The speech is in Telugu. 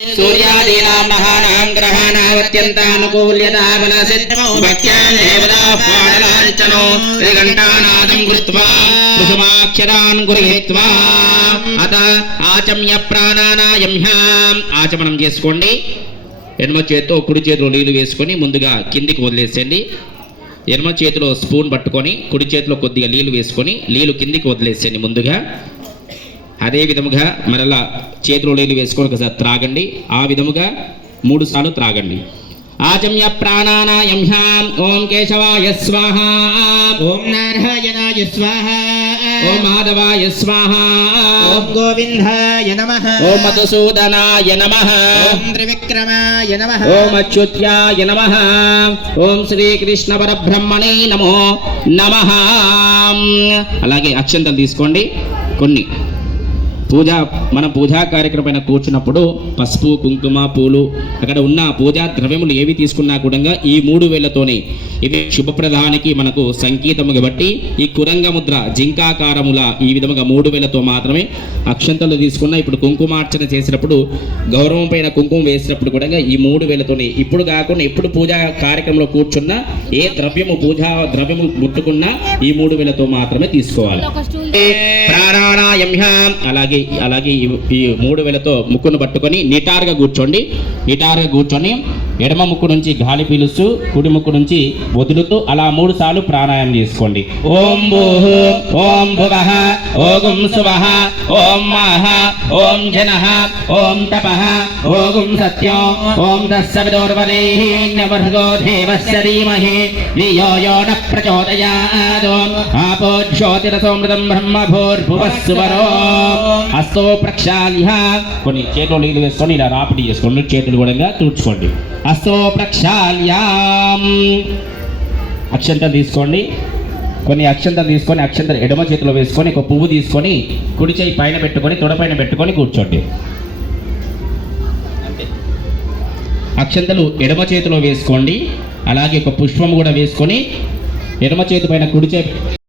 सूर्यादीनां महानां ग्रहाणामत्यन्तानुकूल्यता बलसिद्धमो भक्त्यां देवताह्वानलाञ्छनो त्रिघण्टानादं कृत्वा कुसुमाक्षरान् गृहीत्वा अत आचम्य प्राणानायम्याम् ఆచమనం చేసుకోండి. ఎడమ చేత్తో కుడి చేతిలో నీళ్లు వేసుకొని ముందుగా కిందికి వదిలేసేయండి. ఎడమ చేతిలో స్పూన్ పట్టుకొని కుడి చేతిలో కొద్దిగా నీళ్లు వేసుకొని నీళ్లు కిందికి వదిలేసేయండి. ముందుగా అదే విధముగా మరలా చేతిలో నీళ్లు వేసుకొని ఒకసారి త్రాగండి. ఆ విధముగా 3 సార్లు త్రాగండి. ఆచమ్య ప్రాణానాయమ్యాం ఓం కేశవాయ స్వాహ ఓం నారాయణాయ స్వాహ ఓం మాధవాయ స్వాహ ఓం గోవిందాయ నమః ఓం మధుసూదనాయ నమః ఓం త్రివిక్రమాయ నమః ఓం అచ్యుత్యాయ నమః ఓం శ్రీకృష్ణ పరబ్రహ్మణే నమో నమః. అలాగే అక్షంతలు తీసుకోండి. కొన్ని మన పూజా కార్యక్రమం కూర్చున్నప్పుడు పసుపు కుంకుమ పూలు అక్కడ ఉన్న పూజా ద్రవ్యములు ఏవి తీసుకున్నా కూడా ఈ 3 వేళ్లతోనే ఇది శుభప్రదానికి మనకు సంకేతముగా బట్టి ఈ కురంగ ముద్ర జింకాకారముల ఈ విధముగా 3 వేళ్లతో మాత్రమే అక్షంతలు తీసుకున్న. ఇప్పుడు కుంకుమార్చన చేసినప్పుడు గౌరవం పైన కుంకుమ వేసినప్పుడు కూడా ఈ 3 వేళ్లతోనే ఇప్పుడు కాకుండా ఎప్పుడు పూజా కార్యక్రమంలో కూర్చున్నా ఏ పూజా ద్రవ్యము ముట్టుకున్నా ఈ 3 వేళ్లతో మాత్రమే తీసుకోవాలి. ప్రాణాయామ్యాం అలాగే ఈ 3 వేళ్లతో ముక్కును పట్టుకొని నిటారుగా కూర్చోండి. నిటారుగా కూర్చొని ఎడమ ముక్కు నుంచి గాలి పీలుస్తూ కుడి ముక్కు నుంచి వదులుతూ అలా 3 సార్లు ప్రాణాయామం చేసుకోండి. ఓం భూః ఓం భువః ఓం సువః ఓం మహః ఓం జనః ఓం తపః ఓం సత్యం ఓం తస్సవితుర్వరేణ్యవర్గో దేవస్య ధీమహి ధియో యో న ప్రచోదయాత్. ఆపో జ్యోతిరసోమృతం బ్రహ్మ భూర్భువస్సువరో హస్తో ప్రక్షాళ్య. కొన్ని చేతులు నీళ్ళు వేసుకొని ఇలా రాపిడి చేసుకోండి. చేతులు కూడా తుడుచుకోండి. హస్తో ప్రక్షాళ్యాం. అక్షంతలు తీసుకోండి. కొన్ని అక్షంతలు తీసుకొని అక్షంతలు ఎడమ చేతిలో వేసుకొని ఒక పువ్వు తీసుకొని కుడి చేయి పైన పెట్టుకొని తొడపైన పెట్టుకొని కూర్చోండి. అక్షంతలు ఎడమ చేతిలో వేసుకోండి. అలాగే ఒక పుష్పం కూడా వేసుకొని ఎడమ చేతి పైన కుడి చేయి